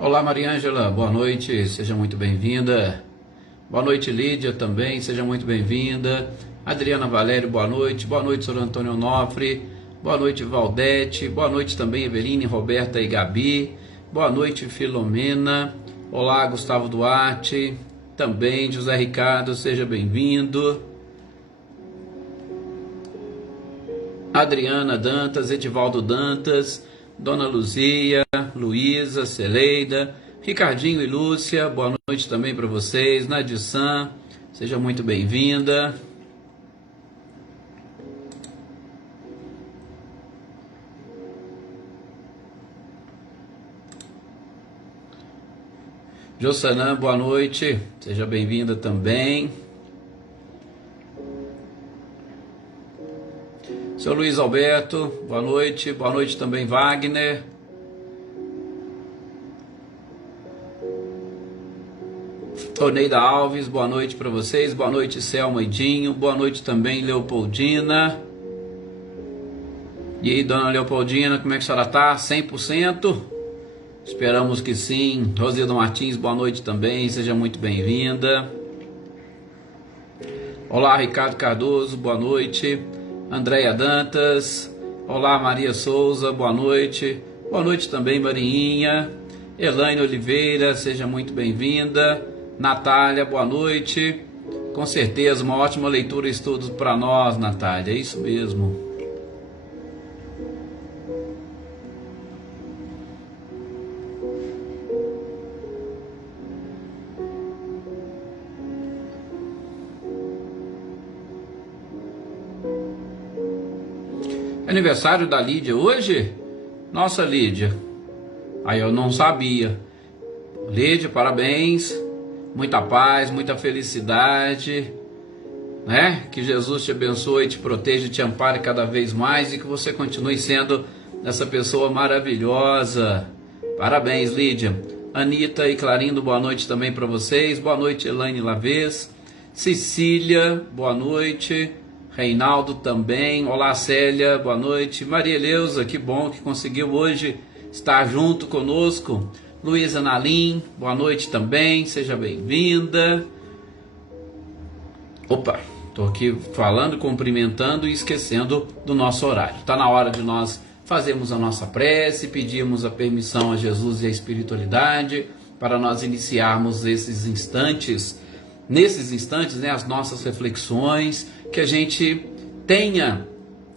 Olá, Mariângela, boa noite, seja muito bem-vinda. Boa noite, Lídia, também, seja muito bem-vinda. Adriana Valério, boa noite. Boa noite, Sr. Antônio Onofre. Boa noite, Valdete. Boa noite também, Eveline, Roberta e Gabi. Boa noite, Filomena. Olá, Gustavo Duarte. Também, José Ricardo, seja bem-vindo. Adriana Dantas, Edivaldo Dantas, Dona Luzia, Luísa, Celeida, Ricardinho e Lúcia, boa noite também para vocês. Nadissan, seja muito bem-vinda. Jossanã, boa noite, seja bem-vinda também. Seu Luiz Alberto, boa noite também, Wagner. Oneida Alves, boa noite para vocês, boa noite, Selma e Dinho, boa noite também, Leopoldina. E aí, dona Leopoldina, como é que a senhora tá? 100%? Esperamos que sim. Rosilda Martins, boa noite também, seja muito bem-vinda. Olá, Ricardo Cardoso, boa noite. Andréia Dantas, olá, Maria Souza, boa noite. Boa noite também, Mariinha. Elaine Oliveira, seja muito bem-vinda. Natália, boa noite. Com certeza, uma ótima leitura e estudo para nós, Natália, é isso mesmo. Aniversário da Lídia hoje? Nossa, Lídia, aí eu não sabia. Lídia, parabéns, muita paz, muita felicidade, né? Que Jesus te abençoe, te proteja, te ampare cada vez mais e que você continue sendo essa pessoa maravilhosa. Parabéns, Lídia. Anitta e Clarindo, boa noite também para vocês. Boa noite, Elaine Lavez. Cecília, boa noite. Reinaldo também, olá Célia, boa noite. Maria Eleusa, que bom que conseguiu hoje estar junto conosco. Luísa Nalim, boa noite também, seja bem-vinda. Opa, estou aqui falando, cumprimentando e esquecendo do nosso horário. Está na hora de nós fazermos a nossa prece, pedirmos a permissão a Jesus e a espiritualidade para nós iniciarmos nesses instantes, né, as nossas reflexões, que a gente tenha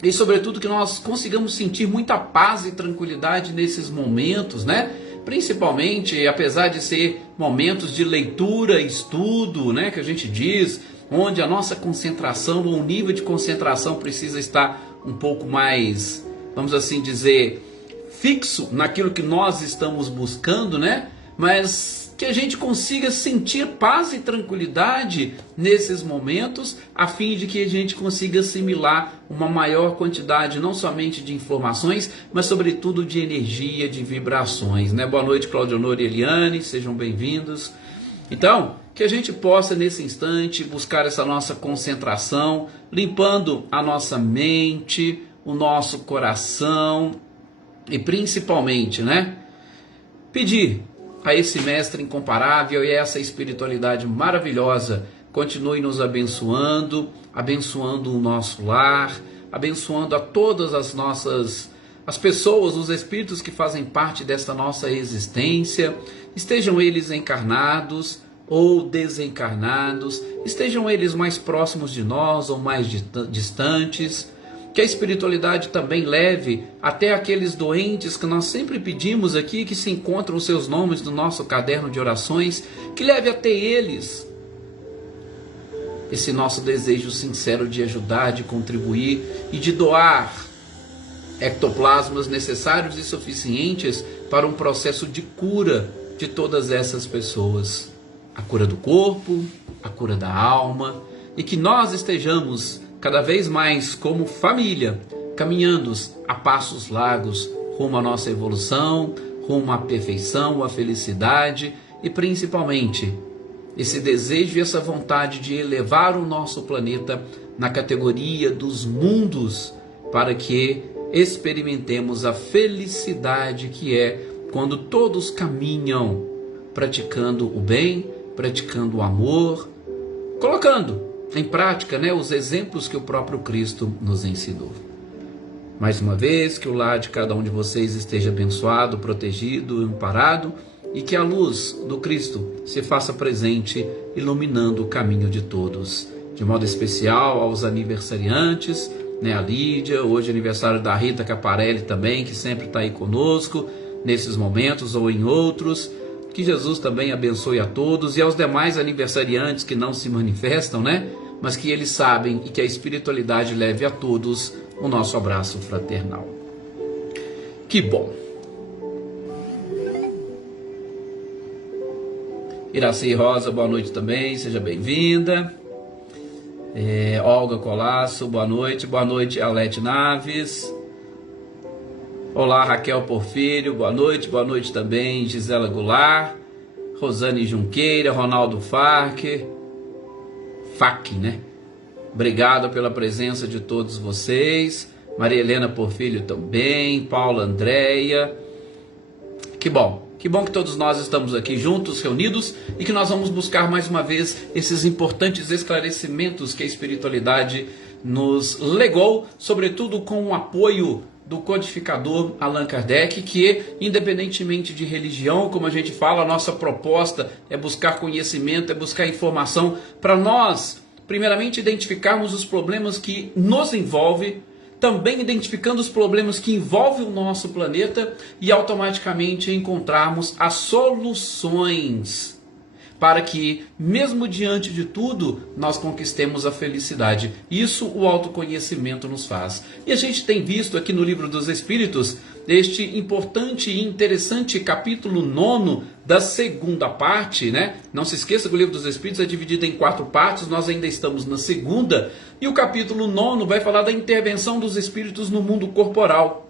e sobretudo que nós consigamos sentir muita paz e tranquilidade nesses momentos, né? Principalmente, apesar de ser momentos de leitura, estudo, né, que a gente diz, onde a nossa concentração, o nível de concentração precisa estar um pouco mais, vamos assim dizer, fixo naquilo que nós estamos buscando, né? Mas que a gente consiga sentir paz e tranquilidade nesses momentos, a fim de que a gente consiga assimilar uma maior quantidade, não somente de informações, mas sobretudo de energia, de vibrações, né? Boa noite, Claudio Honor e Eliane, sejam bem-vindos. Então, que a gente possa nesse instante buscar essa nossa concentração, limpando a nossa mente, o nosso coração e principalmente, né, pedir a esse mestre incomparável e a essa espiritualidade maravilhosa continue nos abençoando, abençoando o nosso lar, abençoando a todas as pessoas, os espíritos que fazem parte desta nossa existência, estejam eles encarnados ou desencarnados, estejam eles mais próximos de nós ou mais distantes, que a espiritualidade também leve até aqueles doentes que nós sempre pedimos aqui, que se encontram os seus nomes no nosso caderno de orações, que leve até eles esse nosso desejo sincero de ajudar, de contribuir e de doar ectoplasmas necessários e suficientes para um processo de cura de todas essas pessoas. A cura do corpo, a cura da alma, e que nós estejamos cada vez mais como família, caminhando a passos largos rumo à nossa evolução, rumo à perfeição, à felicidade e principalmente esse desejo e essa vontade de elevar o nosso planeta na categoria dos mundos, para que experimentemos a felicidade que é quando todos caminham praticando o bem, praticando o amor, colocando em prática, os exemplos que o próprio Cristo nos ensinou. Mais uma vez, que o lar de cada um de vocês esteja abençoado, protegido, amparado, e que a luz do Cristo se faça presente, iluminando o caminho de todos. De modo especial aos aniversariantes, a Lídia, hoje aniversário da Rita Caparelli também, que sempre está aí conosco, nesses momentos ou em outros. Que Jesus também abençoe a todos, e aos demais aniversariantes que não se manifestam, mas que eles sabem, e que a espiritualidade leve a todos o nosso abraço fraternal. Que bom! Iraci Rosa, boa noite também, seja bem-vinda. Olga Colasso, boa noite Alete Naves. Olá Raquel Porfírio, boa noite também Gisela Goulart, Rosane Junqueira, Ronaldo Farque, Obrigado pela presença de todos vocês. Maria Helena Porfírio também, Paula Andréia. Que bom que todos nós estamos aqui juntos, reunidos, e que nós vamos buscar mais uma vez esses importantes esclarecimentos que a espiritualidade nos legou, sobretudo com o apoio do codificador Allan Kardec, que independentemente de religião, como a gente fala, a nossa proposta é buscar conhecimento, é buscar informação, para nós, primeiramente, identificarmos os problemas que nos envolvem, também identificando os problemas que envolvem o nosso planeta e automaticamente encontrarmos as soluções para que, mesmo diante de tudo, nós conquistemos a felicidade. Isso o autoconhecimento nos faz. E a gente tem visto aqui no Livro dos Espíritos este importante e interessante capítulo 9 da segunda parte, Não se esqueça que o Livro dos Espíritos é dividido em 4 partes, nós ainda estamos na segunda, e o capítulo 9 vai falar da intervenção dos espíritos no mundo corporal.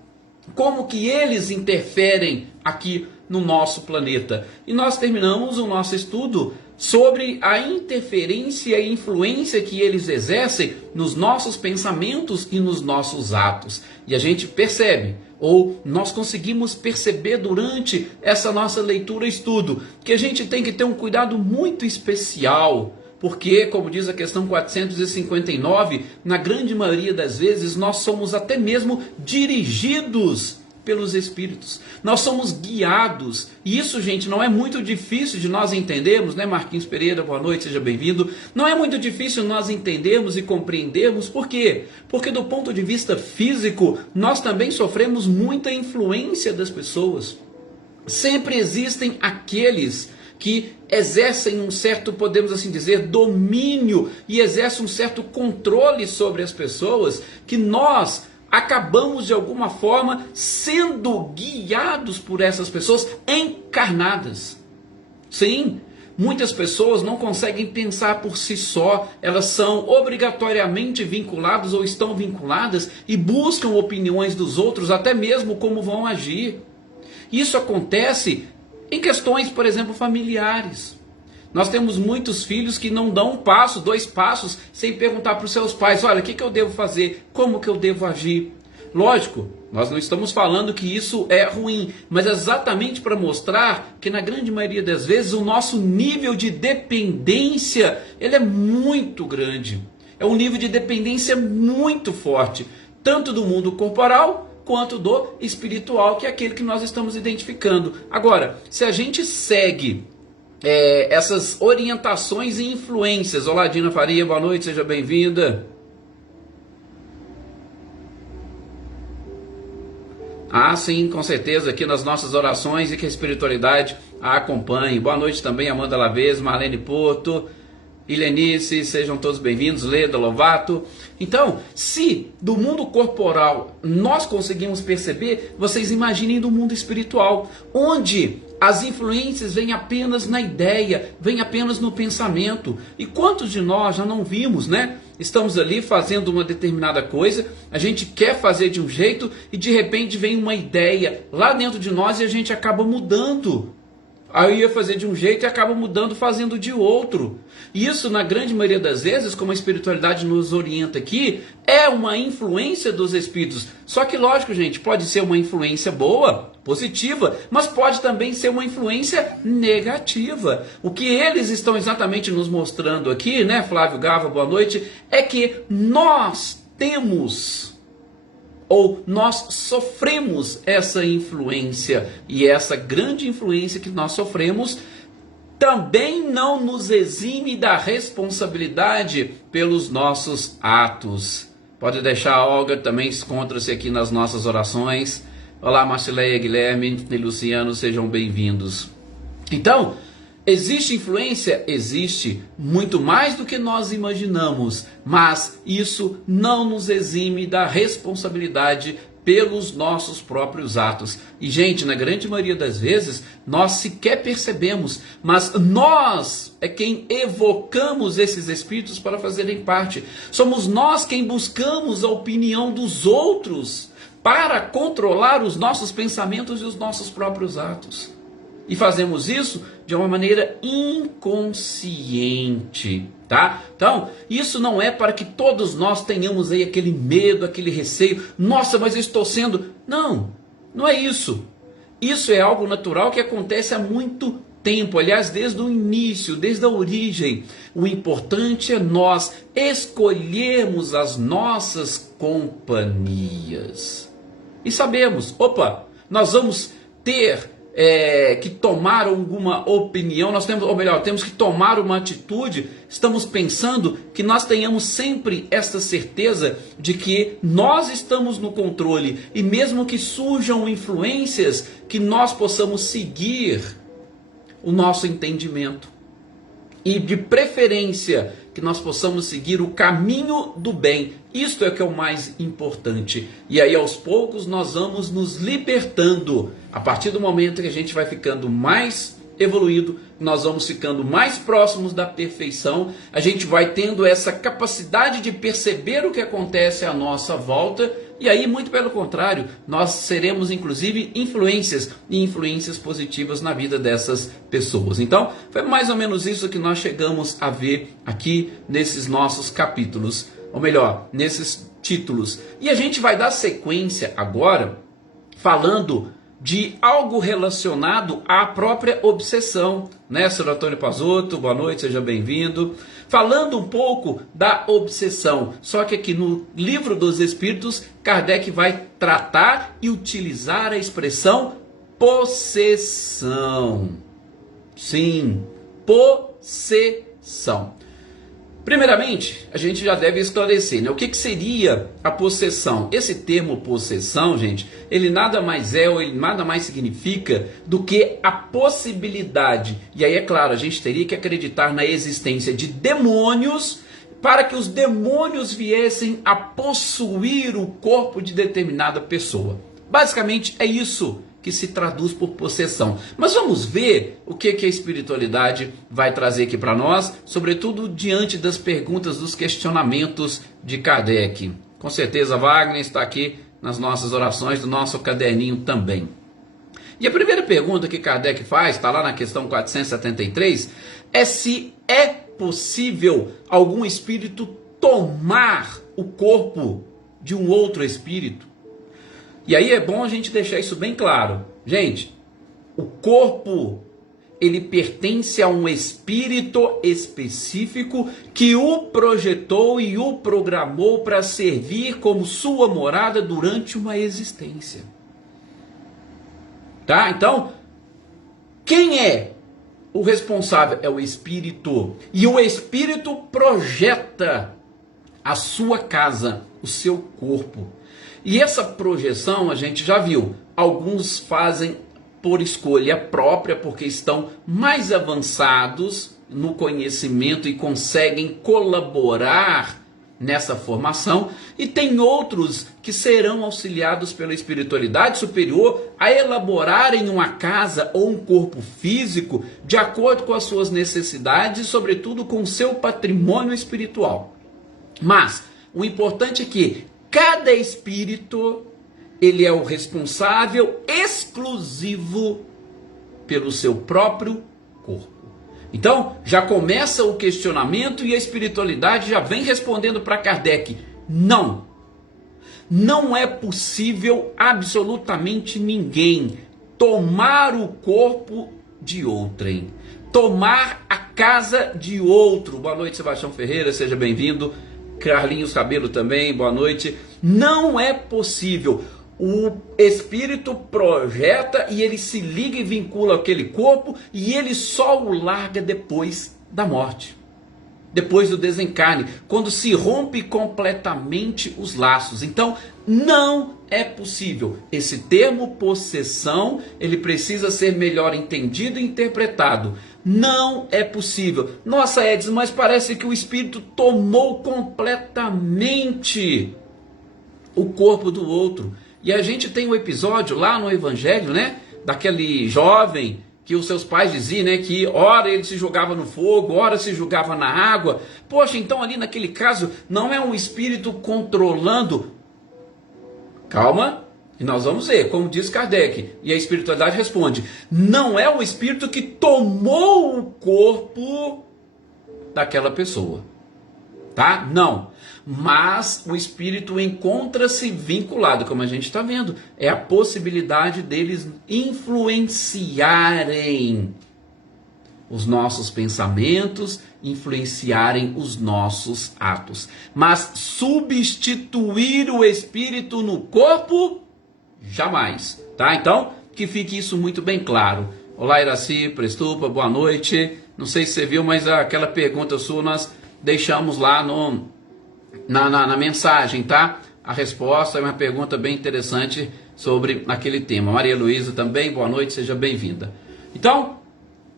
Como que eles interferem aqui no nosso planeta. E nós terminamos o nosso estudo sobre a interferência e influência que eles exercem nos nossos pensamentos e nos nossos atos. E a gente percebe, ou nós conseguimos perceber durante essa nossa leitura e estudo, que a gente tem que ter um cuidado muito especial, porque, como diz a questão 459, na grande maioria das vezes nós somos até mesmo dirigidos pelos espíritos. Nós somos guiados. E isso, gente, não é muito difícil de nós entendermos, Marquinhos Pereira, boa noite, seja bem-vindo. Não é muito difícil nós entendermos e compreendermos. Por quê? Porque do ponto de vista físico, nós também sofremos muita influência das pessoas. Sempre existem aqueles que exercem um certo, podemos assim dizer, domínio e exercem um certo controle sobre as pessoas, que nós acabamos de alguma forma sendo guiados por essas pessoas encarnadas. Sim, muitas pessoas não conseguem pensar por si só, elas são obrigatoriamente vinculadas ou estão vinculadas e buscam opiniões dos outros, até mesmo como vão agir. Isso acontece em questões, por exemplo, familiares. Nós temos muitos filhos que não dão um passo, 2 passos, sem perguntar para os seus pais, olha, o que eu devo fazer? Como que eu devo agir? Lógico, nós não estamos falando que isso é ruim, mas exatamente para mostrar que na grande maioria das vezes o nosso nível de dependência, ele é muito grande. É um nível de dependência muito forte, tanto do mundo corporal quanto do espiritual, que é aquele que nós estamos identificando. Agora, se a gente segue essas orientações e influências. Olá, Dina Faria, boa noite, seja bem-vinda. Sim, com certeza, aqui nas nossas orações, e que a espiritualidade a acompanhe. Boa noite também, Amanda Lavez, Marlene Porto, Ilenice, sejam todos bem-vindos, Leda Lovato. Então, se do mundo corporal nós conseguimos perceber, vocês imaginem do mundo espiritual, onde as influências vêm apenas na ideia, vêm apenas no pensamento. E quantos de nós já não vimos, Estamos ali fazendo uma determinada coisa, a gente quer fazer de um jeito e de repente vem uma ideia lá dentro de nós e a gente acaba mudando Aí eu ia fazer de um jeito e acaba mudando, fazendo de outro. E isso, na grande maioria das vezes, como a espiritualidade nos orienta aqui, é uma influência dos espíritos. Só que, lógico, gente, pode ser uma influência boa, positiva, mas pode também ser uma influência negativa. O que eles estão exatamente nos mostrando aqui, né, Flávio Gava, boa noite, é que nós temos, ou nós sofremos essa influência, e essa grande influência que nós sofremos também não nos exime da responsabilidade pelos nossos atos. Pode deixar, a Olga também encontra-se aqui nas nossas orações. Olá, Marcileia, Guilherme e Luciano, sejam bem-vindos. Então, existe influência? Existe, muito mais do que nós imaginamos, mas isso não nos exime da responsabilidade pelos nossos próprios atos. E, gente, na grande maioria das vezes, nós sequer percebemos, mas nós é quem evocamos esses espíritos para fazerem parte. Somos nós quem buscamos a opinião dos outros para controlar os nossos pensamentos e os nossos próprios atos. E fazemos isso de uma maneira inconsciente, tá? Então, isso não é para que todos nós tenhamos aí aquele medo, aquele receio. Nossa, mas eu estou sendo... Não, não é isso. Isso é algo natural que acontece há muito tempo. Aliás, desde o início, desde a origem. O importante é nós escolhermos as nossas companhias. E sabemos, opa, nós vamos ter... que tomar alguma opinião, nós temos, ou melhor, temos que tomar uma atitude. Estamos pensando que nós tenhamos sempre esta certeza de que nós estamos no controle, e mesmo que surjam influências, que nós possamos seguir o nosso entendimento, e de preferência que nós possamos seguir o caminho do bem. Isto é o que é o mais importante. E aí, aos poucos, nós vamos nos libertando. A partir do momento que a gente vai ficando mais evoluído, nós vamos ficando mais próximos da perfeição, a gente vai tendo essa capacidade de perceber o que acontece à nossa volta, e aí, muito pelo contrário, nós seremos inclusive influências, e influências positivas na vida dessas pessoas. Então, foi mais ou menos isso que nós chegamos a ver aqui nesses nossos capítulos, ou melhor, nesses títulos. E a gente vai dar sequência agora, falando de algo relacionado à própria obsessão, né, Sr. Antônio Pazotto, boa noite, seja bem-vindo. Falando um pouco da obsessão, só que aqui no Livro dos Espíritos, Kardec vai tratar e utilizar a expressão possessão. Sim, possessão. Primeiramente, a gente já deve esclarecer, né? O que seria a possessão? Esse termo possessão, gente, ele nada mais é, ou ele nada mais significa do que a possibilidade. E aí, é claro, a gente teria que acreditar na existência de demônios para que os demônios viessem a possuir o corpo de determinada pessoa. Basicamente, é isso que se traduz por possessão. Mas vamos ver o que a espiritualidade vai trazer aqui para nós, sobretudo diante das perguntas, dos questionamentos de Kardec. Com certeza Wagner está aqui nas nossas orações, do nosso caderninho também. E a primeira pergunta que Kardec faz, está lá na questão 473, é se é possível algum espírito tomar o corpo de um outro espírito. E aí é bom a gente deixar isso bem claro. Gente, o corpo, ele pertence a um espírito específico que o projetou e o programou para servir como sua morada durante uma existência. Tá? Então, quem é o responsável? É o espírito. E o espírito projeta a sua casa, o seu corpo. E essa projeção a gente já viu, alguns fazem por escolha própria, porque estão mais avançados no conhecimento e conseguem colaborar nessa formação, e tem outros que serão auxiliados pela espiritualidade superior a elaborarem uma casa ou um corpo físico de acordo com as suas necessidades e sobretudo com o seu patrimônio espiritual. Mas o importante é que cada espírito, ele é o responsável exclusivo pelo seu próprio corpo. Então, já começa o questionamento e a espiritualidade já vem respondendo para Kardec: não. Não é possível absolutamente ninguém tomar o corpo de outrem, tomar a casa de outro. Boa noite, Sebastião Ferreira, seja bem-vindo. Carlinhos Cabelo também, boa noite. Não é possível. O espírito projeta e ele se liga e vincula aquele corpo e ele só o larga depois da morte, depois do desencarne, quando se rompe completamente os laços. Então, não é possível. Esse termo possessão, ele precisa ser melhor entendido e interpretado. Não é possível. Nossa, Edson, mas parece que o espírito tomou completamente o corpo do outro. E a gente tem um episódio lá no Evangelho, né, daquele jovem que os seus pais diziam, né, que ora ele se jogava no fogo, ora se jogava na água. Poxa, então ali naquele caso não é um espírito controlando. Calma, e nós vamos ver, como diz Kardec, e a espiritualidade responde: não é o espírito que tomou o corpo daquela pessoa, tá? Não. Mas o espírito encontra-se vinculado, como a gente está vendo. É a possibilidade deles influenciarem os nossos pensamentos, influenciarem os nossos atos. Mas substituir o espírito no corpo, jamais. Tá? Então, que fique isso muito bem claro. Olá, Iraci, Prestupa, boa noite. Não sei se você viu, mas aquela pergunta sua nós deixamos lá na mensagem, tá? A resposta é uma pergunta bem interessante sobre aquele tema. Maria Luísa também, boa noite, seja bem-vinda. Então,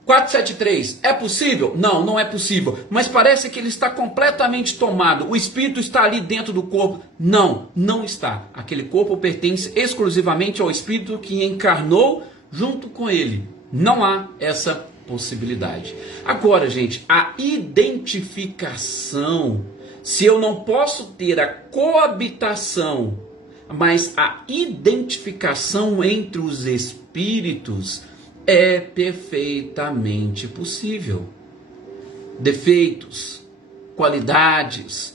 473, é possível? Não, não é possível. Mas parece que ele está completamente tomado. O espírito está ali dentro do corpo. Não, não está. Aquele corpo pertence exclusivamente ao espírito que encarnou junto com ele. Não há essa possibilidade. Agora, gente, a identificação, se eu não posso ter a coabitação, mas a identificação entre os espíritos é perfeitamente possível. Defeitos, qualidades,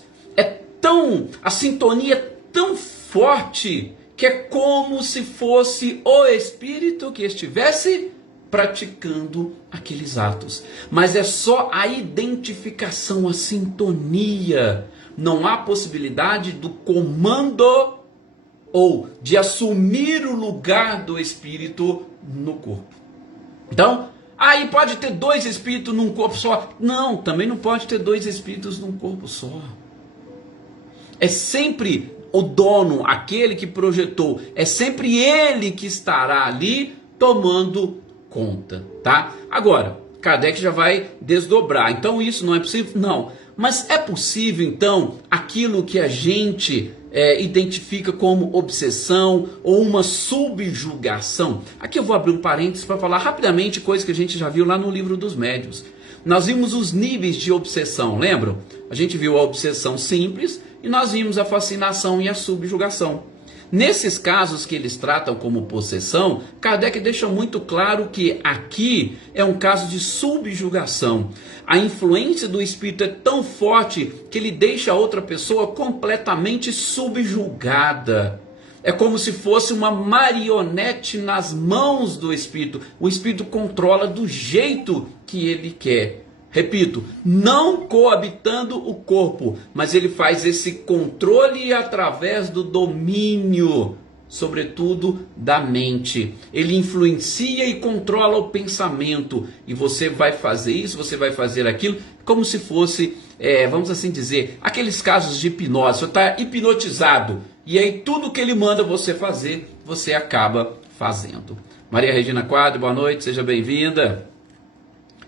a sintonia é tão forte que é como se fosse o espírito que estivesse praticando aqueles atos. Mas é só a identificação, a sintonia. Não há possibilidade do comando ou de assumir o lugar do espírito no corpo. Então, aí pode ter dois espíritos num corpo só. Não, também não pode ter dois espíritos num corpo só. É sempre o dono, aquele que projetou, é sempre ele que estará ali tomando conta, tá? Agora, Kardec já vai desdobrar. Então isso não é possível? Não. Mas é possível, então, aquilo que a gente identifica como obsessão ou uma subjugação? Aqui eu vou abrir um parênteses para falar rapidamente coisa que a gente já viu lá no livro dos médiuns. Nós vimos os níveis de obsessão, lembram? A gente viu a obsessão simples e nós vimos a fascinação e a subjugação. Nesses casos que eles tratam como possessão, Kardec deixa muito claro que aqui é um caso de subjugação. A influência do espírito é tão forte que ele deixa a outra pessoa completamente subjugada. É como se fosse uma marionete nas mãos do espírito. O espírito controla do jeito que ele quer. Repito, não coabitando o corpo, mas ele faz esse controle através do domínio, sobretudo da mente. Ele influencia e controla o pensamento. E você vai fazer isso, você vai fazer aquilo, como se fosse, vamos assim dizer, aqueles casos de hipnose. Você está hipnotizado e aí tudo que ele manda você fazer, você acaba fazendo. Maria Regina Quadro, boa noite, seja bem-vinda.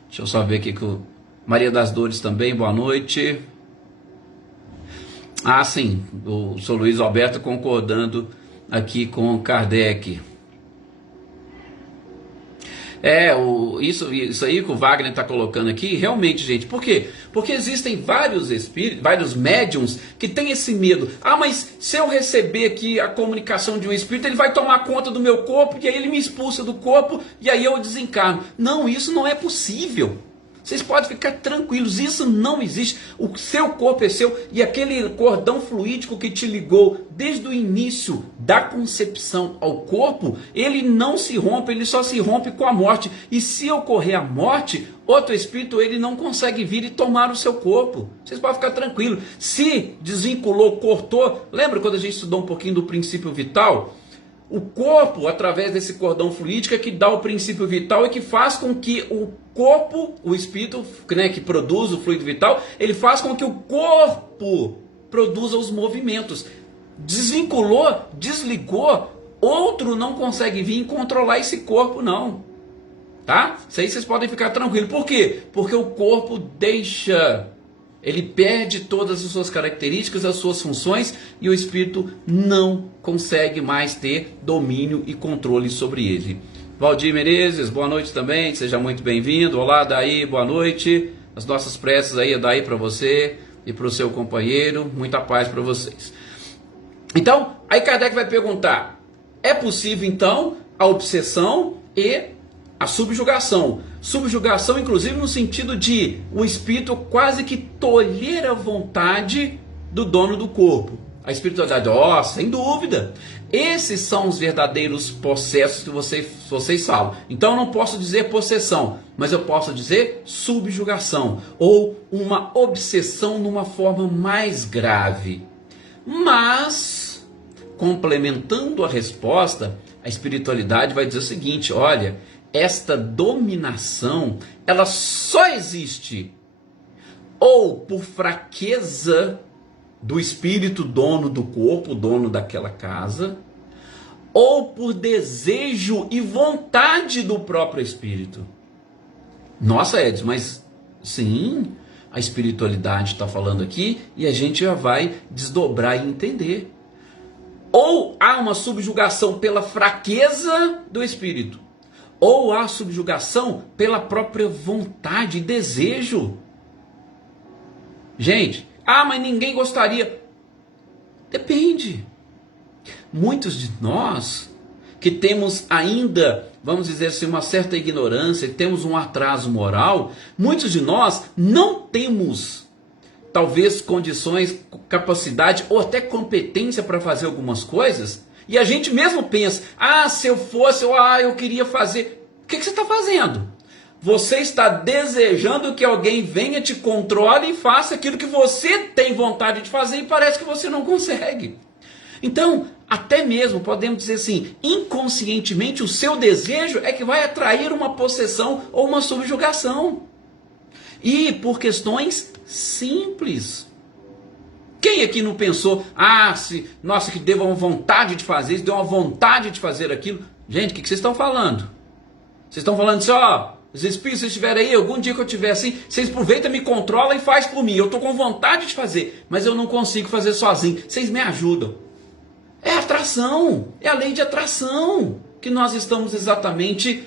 Deixa eu só ver aqui que o Maria das Dores também, boa noite. Ah, sim, o Sr. Luiz Alberto concordando aqui com Kardec. Isso aí que o Wagner está colocando aqui, realmente, gente, por quê? Porque existem vários espíritos, vários médiums que têm esse medo. Ah, mas se eu receber aqui a comunicação de um espírito, ele vai tomar conta do meu corpo, e aí ele me expulsa do corpo, e aí eu desencarno. Não, isso não é possível. Vocês podem ficar tranquilos, isso não existe. O seu corpo é seu, e aquele cordão fluídico que te ligou desde o início da concepção ao corpo, ele não se rompe, ele só se rompe com a morte. E se ocorrer a morte, outro espírito ele não consegue vir e tomar o seu corpo. Vocês podem ficar tranquilos. Se desvinculou, cortou, lembra quando a gente estudou um pouquinho do princípio vital? O corpo, através desse cordão fluídico, é que dá o princípio vital e que faz com que o corpo, o espírito, né, que produz o fluido vital, ele faz com que o corpo produza os movimentos. Desvinculou, desligou, outro não consegue vir e controlar esse corpo, não. Tá? Isso aí vocês podem ficar tranquilos. Por quê? Porque o corpo deixa... Ele perde todas as suas características, as suas funções, e o espírito não consegue mais ter domínio e controle sobre ele. Valdir Menezes, boa noite também, seja muito bem-vindo. Olá, Daí, boa noite. As nossas preces aí, Daí, para você e para o seu companheiro. Muita paz para vocês. Então, aí Kardec vai perguntar, é possível então a obsessão e a subjugação? Subjugação, inclusive, no sentido de o espírito quase que tolher a vontade do dono do corpo. A espiritualidade, sem dúvida. Esses são os verdadeiros possessos que vocês falam. Então eu não posso dizer possessão, mas eu posso dizer subjugação. Ou uma obsessão numa forma mais grave. Mas, complementando a resposta, a espiritualidade vai dizer o seguinte, olha... Esta dominação, ela só existe ou por fraqueza do espírito dono do corpo, dono daquela casa, ou por desejo e vontade do próprio espírito. Nossa, Edson, mas sim, a espiritualidade está falando aqui e a gente já vai desdobrar e entender. Ou há uma subjugação pela fraqueza do espírito, ou há subjugação pela própria vontade e desejo. Gente, mas ninguém gostaria. Depende. Muitos de nós que temos ainda, vamos dizer assim, uma certa ignorância, que temos um atraso moral, muitos de nós não temos talvez condições, capacidade ou até competência para fazer algumas coisas. E a gente mesmo pensa, se eu fosse, eu queria fazer. O que você está fazendo? Você está desejando que alguém venha, te controle e faça aquilo que você tem vontade de fazer e parece que você não consegue. Então, até mesmo, podemos dizer assim, inconscientemente o seu desejo é que vai atrair uma possessão ou uma subjugação. E por questões simples. Quem aqui não pensou, nossa, que deu uma vontade de fazer isso, deu uma vontade de fazer aquilo. Gente, o que vocês estão falando? Vocês estão falando assim, os espíritos, se estiverem aí, algum dia que eu estiver assim, vocês aproveitam, me controlam e faz por mim. Eu estou com vontade de fazer, mas eu não consigo fazer sozinho. Vocês me ajudam. É atração, é a lei de atração que nós estamos exatamente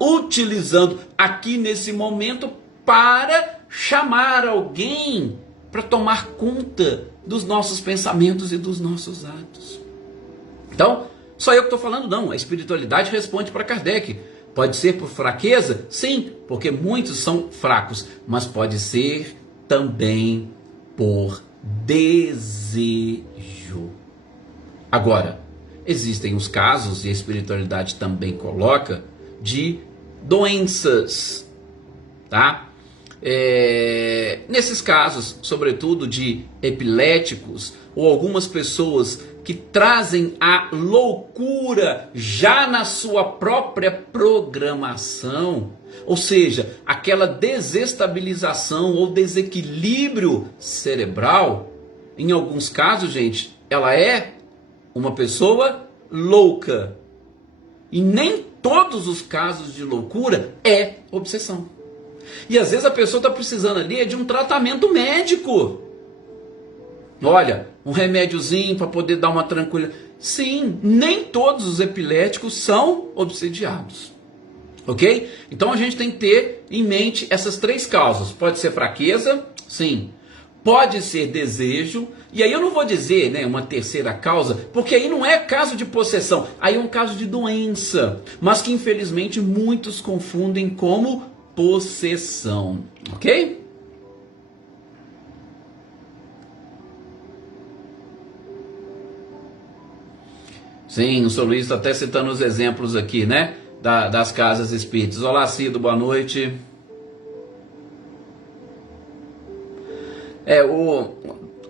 utilizando aqui nesse momento para chamar alguém para tomar conta dos nossos pensamentos e dos nossos atos. Então, só eu que estou falando não, a espiritualidade responde para Kardec. Pode ser por fraqueza? Sim, porque muitos são fracos, mas pode ser também por desejo. Agora, existem os casos, e a espiritualidade também coloca, de doenças, tá? Nesses casos, sobretudo de epiléticos ou algumas pessoas que trazem a loucura já na sua própria programação, ou seja, aquela desestabilização ou desequilíbrio cerebral, em alguns casos, gente, ela é uma pessoa louca. E nem todos os casos de loucura é obsessão. E às vezes a pessoa está precisando ali de um tratamento médico. Olha, um remédiozinho para poder dar uma tranquilidade. Sim, nem todos os epiléticos são obsediados. Ok? Então a gente tem que ter em mente essas três causas. Pode ser fraqueza, sim. Pode ser desejo, e aí eu não vou dizer, né, uma terceira causa, porque aí não é caso de possessão, aí é um caso de doença, mas que infelizmente muitos confundem como possessão, ok? Sim, o Sr. Luiz está até citando os exemplos aqui, né, das casas espíritas. Olá, Cido, boa noite. O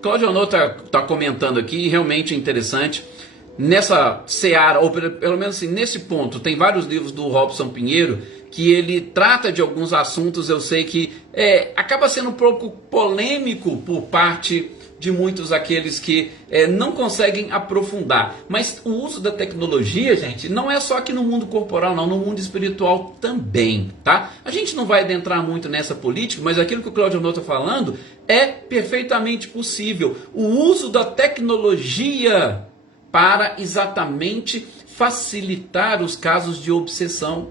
Cláudio Honor tá comentando aqui, realmente interessante. Nessa seara, ou pelo menos assim, nesse ponto, tem vários livros do Robson Pinheiro que ele trata de alguns assuntos, eu sei que acaba sendo um pouco polêmico por parte de muitos aqueles que não conseguem aprofundar. Mas o uso da tecnologia, gente, não é só aqui no mundo corporal, não, no mundo espiritual também, tá? A gente não vai adentrar muito nessa política, mas aquilo que o Cláudio Honor está falando é perfeitamente possível. O uso da tecnologia para exatamente facilitar os casos de obsessão,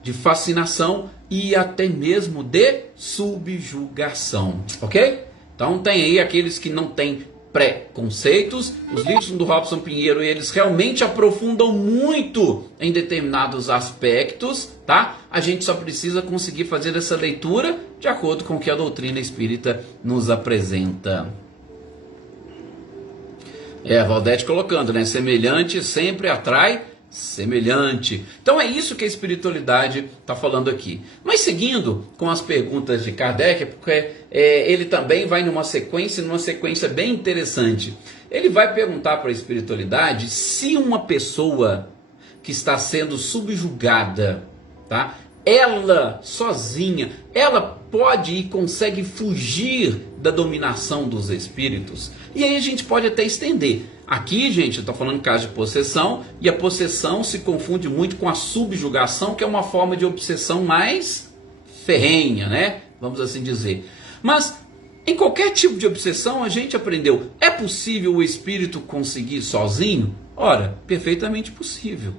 de fascinação e até mesmo de subjugação, ok? Então tem aí aqueles que não têm preconceitos. Os livros do Robson Pinheiro, eles realmente aprofundam muito em determinados aspectos, tá? A gente só precisa conseguir fazer essa leitura de acordo com o que a doutrina espírita nos apresenta. Valdete colocando, né? Semelhante sempre atrai semelhante. Então é isso que a espiritualidade está falando aqui. Mas seguindo com as perguntas de Kardec, porque ele também vai numa sequência bem interessante. Ele vai perguntar para a espiritualidade se uma pessoa que está sendo subjugada, tá? Ela sozinha, ela pode e consegue fugir da dominação dos espíritos. E aí a gente pode até estender. Aqui, gente, eu estou falando em caso de possessão, e a possessão se confunde muito com a subjugação, que é uma forma de obsessão mais ferrenha, né? Vamos assim dizer. Mas em qualquer tipo de obsessão, a gente aprendeu, é possível o espírito conseguir sozinho? Ora, perfeitamente possível.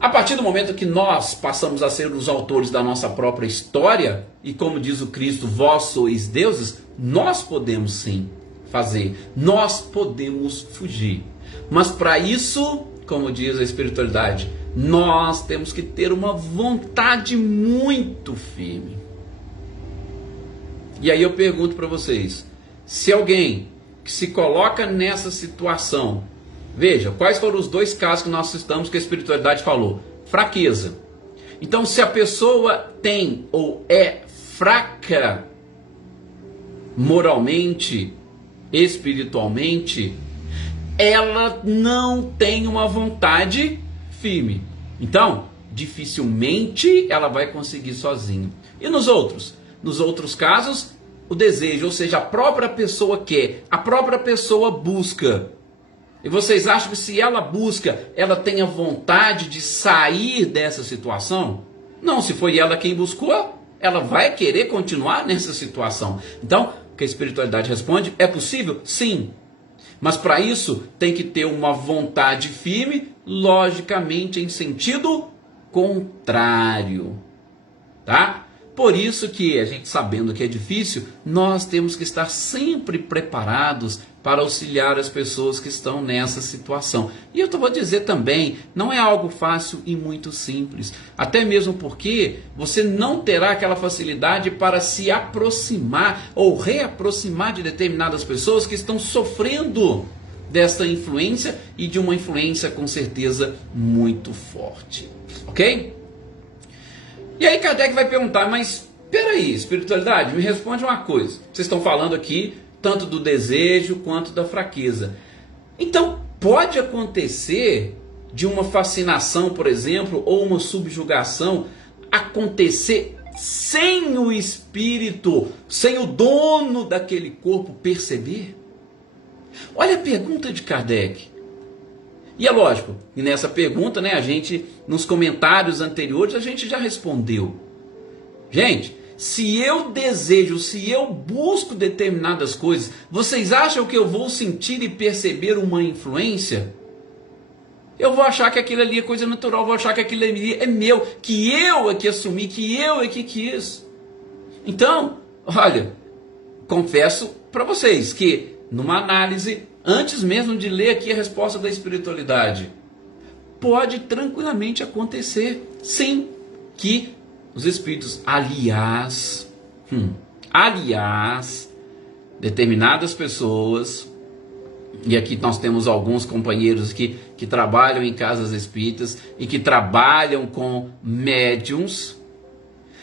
A partir do momento que nós passamos a ser os autores da nossa própria história, e como diz o Cristo, vós sois deuses, nós podemos sim fazer, nós podemos fugir. Mas para isso, como diz a espiritualidade, nós temos que ter uma vontade muito firme. E aí eu pergunto para vocês, se alguém que se coloca nessa situação, veja, quais foram os dois casos que nós citamos que a espiritualidade falou? Fraqueza. Então, se a pessoa tem ou é fraca moralmente, espiritualmente, ela não tem uma vontade firme. Então, dificilmente ela vai conseguir sozinha. E nos outros? Nos outros casos, o desejo, ou seja, a própria pessoa quer, a própria pessoa busca. E vocês acham que se ela busca, ela tem a vontade de sair dessa situação? Não, se foi ela quem buscou, ela vai querer continuar nessa situação. Então, o que a espiritualidade responde, é possível? Sim. Mas para isso tem que ter uma vontade firme, logicamente em sentido contrário. Tá? Por isso que a gente, sabendo que é difícil, nós temos que estar sempre preparados para auxiliar as pessoas que estão nessa situação. E eu vou dizer também, não é algo fácil e muito simples. Até mesmo porque você não terá aquela facilidade para se aproximar ou reaproximar de determinadas pessoas que estão sofrendo desta influência e de uma influência com certeza muito forte. Ok? E aí Kardec vai perguntar, mas peraí, espiritualidade, me responde uma coisa. Vocês estão falando aqui tanto do desejo quanto da fraqueza. Então, pode acontecer de uma fascinação, por exemplo, ou uma subjugação acontecer sem o espírito, sem o dono daquele corpo perceber? Olha a pergunta de Kardec. E é lógico, e nessa pergunta, né, a gente, nos comentários anteriores, a gente já respondeu. Gente, se eu desejo, se eu busco determinadas coisas, vocês acham que eu vou sentir e perceber uma influência? Eu vou achar que aquilo ali é coisa natural, vou achar que aquilo ali é meu, que eu é que assumi, que eu é que quis. Então, olha, confesso para vocês que numa análise, antes mesmo de ler aqui a resposta da espiritualidade, pode tranquilamente acontecer, sim, que os espíritos, aliás, determinadas pessoas, e aqui nós temos alguns companheiros que trabalham em casas espíritas e que trabalham com médiums,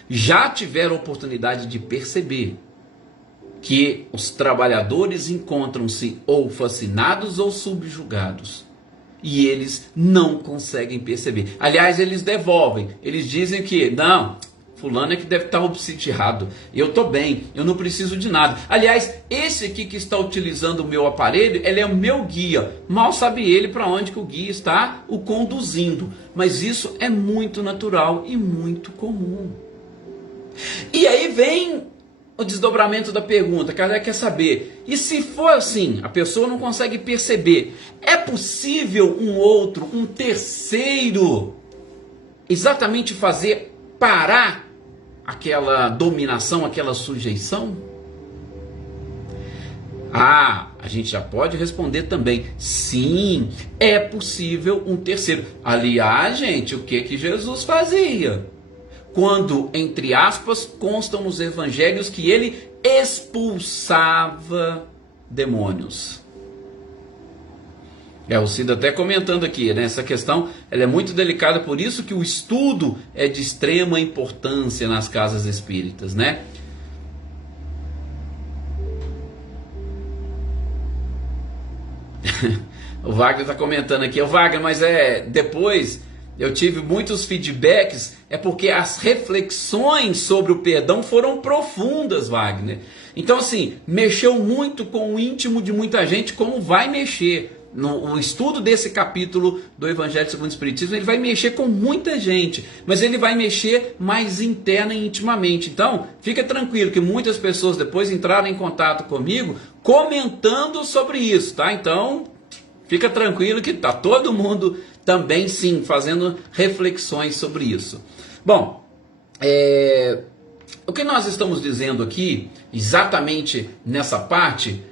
já tiveram oportunidade de perceber que os trabalhadores encontram-se ou fascinados ou subjugados. E eles não conseguem perceber. Aliás, eles devolvem. Eles dizem que, não, fulano é que deve estar obsidiado. Eu estou bem, eu não preciso de nada. Aliás, esse aqui que está utilizando o meu aparelho, ele é o meu guia. Mal sabe ele para onde que o guia está o conduzindo. Mas isso é muito natural e muito comum. E aí vem o desdobramento da pergunta. Kardec quer saber, e se for assim, a pessoa não consegue perceber, é possível um outro, um terceiro, exatamente fazer parar aquela dominação, aquela sujeição? A gente já pode responder também, sim, é possível um terceiro. Aliás, gente, o que Jesus fazia? Quando, entre aspas, constam nos evangelhos que ele expulsava demônios. O Cida até comentando aqui, né? Essa questão ela é muito delicada, por isso que o estudo é de extrema importância nas casas espíritas, né? O Wagner está comentando aqui, o Wagner, mas depois eu tive muitos feedbacks, é porque as reflexões sobre o perdão foram profundas, Wagner. Então, assim, mexeu muito com o íntimo de muita gente, como vai mexer. No estudo desse capítulo do Evangelho segundo o Espiritismo, ele vai mexer com muita gente, mas ele vai mexer mais interna e intimamente. Então, fica tranquilo que muitas pessoas depois entraram em contato comigo comentando sobre isso, tá? Então, fica tranquilo que tá todo mundo também, sim, fazendo reflexões sobre isso. Bom, o que nós estamos dizendo aqui, exatamente nessa parte,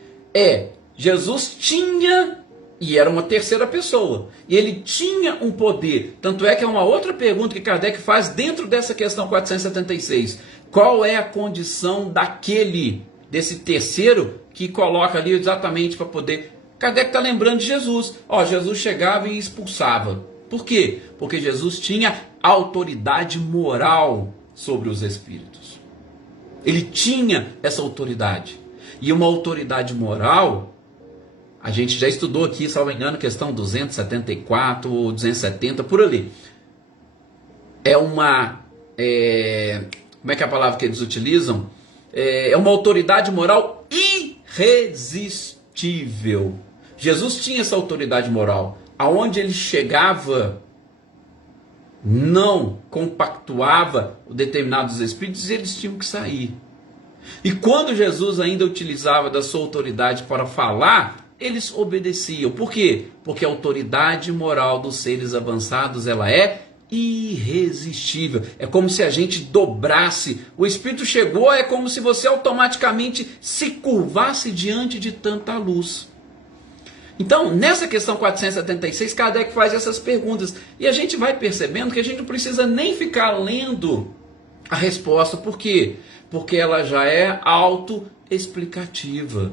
Jesus tinha, e era uma terceira pessoa, e ele tinha um poder. Tanto é que é uma outra pergunta que Kardec faz dentro dessa questão 476. Qual é a condição desse terceiro que coloca ali exatamente para poder... Kardec está lembrando de Jesus. Jesus chegava e expulsava. Por quê? Porque Jesus tinha autoridade moral sobre os espíritos. Ele tinha essa autoridade. E uma autoridade moral, a gente já estudou aqui, salvo engano, questão 274 ou 270, por ali. Como é que é a palavra que eles utilizam? É uma autoridade moral irresistível. Jesus tinha essa autoridade moral. Aonde ele chegava, não compactuava determinados espíritos, eles tinham que sair. E quando Jesus ainda utilizava da sua autoridade para falar, eles obedeciam. Por quê? Porque a autoridade moral dos seres avançados, ela é irresistível. É como se a gente dobrasse. O Espírito chegou, é como se você automaticamente se curvasse diante de tanta luz. Então, nessa questão 476, Kardec faz essas perguntas. E a gente vai percebendo que a gente não precisa nem ficar lendo a resposta. Por quê? Porque ela já é autoexplicativa.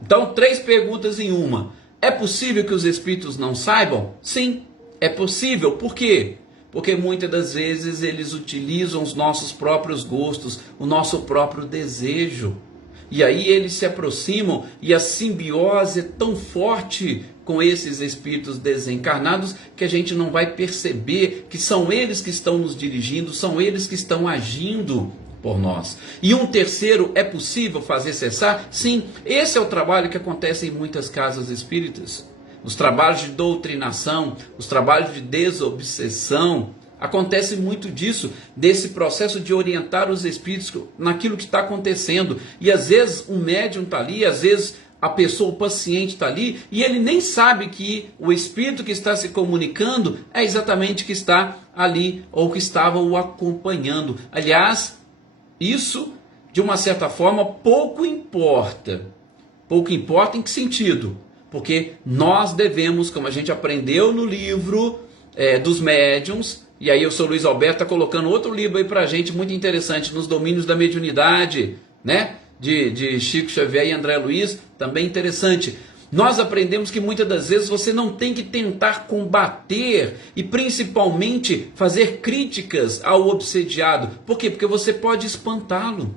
Então, 3 perguntas em uma. É possível que os espíritos não saibam? Sim, é possível. Por quê? Porque muitas das vezes eles utilizam os nossos próprios gostos, o nosso próprio desejo. E aí eles se aproximam e a simbiose é tão forte com esses espíritos desencarnados que a gente não vai perceber que são eles que estão nos dirigindo, são eles que estão agindo por nós. E um terceiro, é possível fazer cessar? Sim, esse é o trabalho que acontece em muitas casas espíritas. Os trabalhos de doutrinação, os trabalhos de desobsessão, acontece muito disso, desse processo de orientar os espíritos naquilo que está acontecendo. E às vezes um médium está ali, às vezes a pessoa, o paciente está ali e ele nem sabe que o espírito que está se comunicando é exatamente que está ali ou que estava o acompanhando. Aliás, isso, de uma certa forma, pouco importa. Pouco importa em que sentido? Porque nós devemos, como a gente aprendeu no livro dos médiuns, e aí o Sr. Luiz Alberto está colocando outro livro aí para a gente, muito interessante, Nos Domínios da Mediunidade, né? De Chico Xavier e André Luiz, também interessante. Nós aprendemos que muitas das vezes você não tem que tentar combater e principalmente fazer críticas ao obsediado. Por quê? Porque você pode espantá-lo.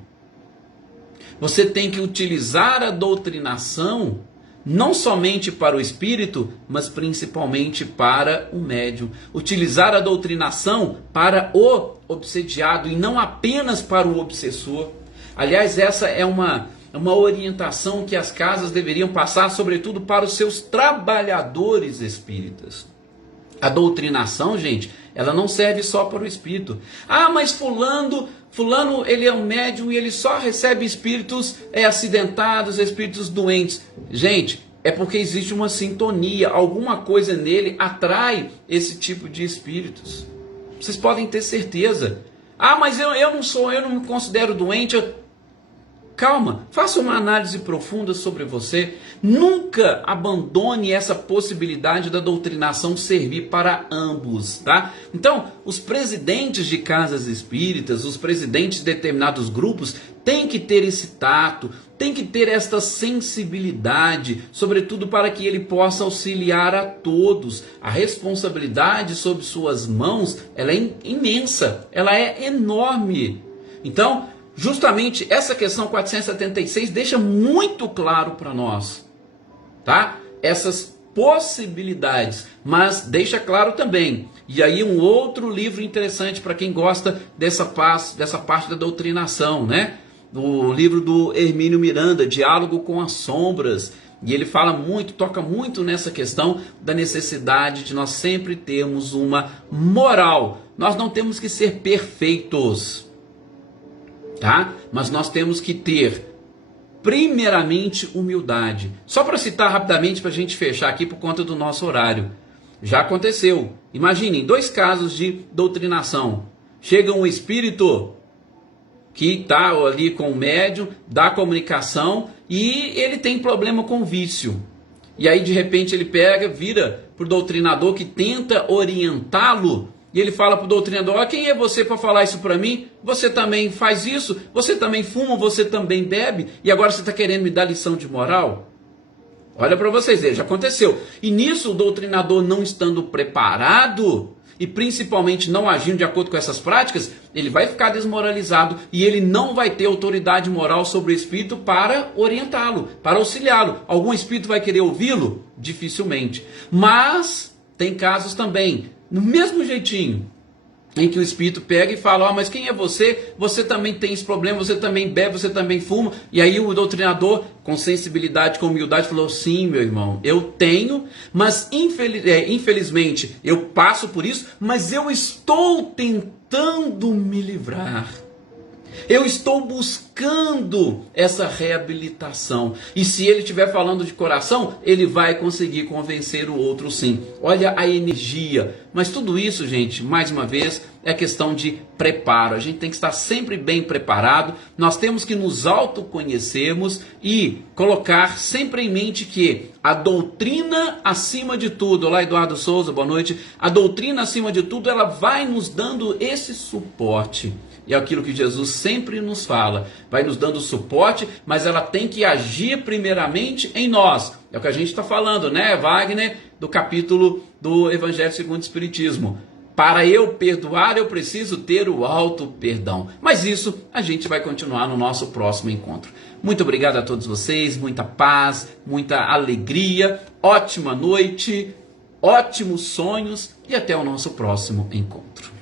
Você tem que utilizar a doutrinação não somente para o espírito, mas principalmente para o médium. Utilizar a doutrinação para o obsediado e não apenas para o obsessor. Aliás, essa é uma orientação que as casas deveriam passar, sobretudo para os seus trabalhadores espíritas. A doutrinação, gente, ela não serve só para o espírito. Ah, mas fulano ele é um médium e ele só recebe espíritos acidentados, espíritos doentes. Gente, é porque existe uma sintonia, alguma coisa nele atrai esse tipo de espíritos. Vocês podem ter certeza. Ah, mas eu não me considero doente. Calma, faça uma análise profunda sobre você. Nunca abandone essa possibilidade da doutrinação servir para ambos, tá? Então, os presidentes de casas espíritas, os presidentes de determinados grupos, têm que ter esse tato, têm que ter esta sensibilidade, sobretudo para que ele possa auxiliar a todos. A responsabilidade sobre suas mãos, ela é imensa, ela é enorme. Então, justamente essa questão 476 deixa muito claro para nós, tá? Essas possibilidades, mas deixa claro também. E aí um outro livro interessante para quem gosta dessa parte da doutrinação, né? O livro do Hermínio Miranda, Diálogo com as Sombras. E ele fala muito, toca muito nessa questão da necessidade de nós sempre termos uma moral. Nós não temos que ser perfeitos, tá? Mas nós temos que ter, primeiramente, humildade. Só para citar rapidamente, para a gente fechar aqui por conta do nosso horário. Já aconteceu. Imaginem, 2 casos de doutrinação. Chega um espírito que está ali com o médium, da comunicação, e ele tem problema com vício. E aí, de repente, ele pega, vira para o doutrinador que tenta orientá-lo. E ele fala para o doutrinador: ah, quem é você para falar isso para mim? Você também faz isso? Você também fuma? Você também bebe? E agora você está querendo me dar lição de moral? Olha para vocês verem, já aconteceu. E nisso o doutrinador, não estando preparado e principalmente não agindo de acordo com essas práticas, ele vai ficar desmoralizado e ele não vai ter autoridade moral sobre o espírito para orientá-lo, para auxiliá-lo. Algum espírito vai querer ouvi-lo? Dificilmente. Mas tem casos também, no mesmo jeitinho, em que o espírito pega e fala: mas quem é você? Você também tem esse problema, você também bebe, você também fuma. E aí o doutrinador, com sensibilidade, com humildade, falou: sim, meu irmão, eu tenho, mas infelizmente eu passo por isso, mas eu estou tentando me livrar. Eu estou buscando essa reabilitação. E se ele estiver falando de coração, ele vai conseguir convencer o outro sim. Olha a energia. Mas tudo isso, gente, mais uma vez, é questão de preparo. A gente tem que estar sempre bem preparado. Nós temos que nos autoconhecermos e colocar sempre em mente que a doutrina acima de tudo, olá Eduardo Souza, boa noite, a doutrina acima de tudo, ela vai nos dando esse suporte. E é aquilo que Jesus sempre nos fala, vai nos dando suporte, mas ela tem que agir primeiramente em nós. É o que a gente está falando, né, Wagner, do capítulo do Evangelho segundo o Espiritismo. Para eu perdoar, eu preciso ter o auto-perdão. Mas isso a gente vai continuar no nosso próximo encontro. Muito obrigado a todos vocês, muita paz, muita alegria, ótima noite, ótimos sonhos e até o nosso próximo encontro.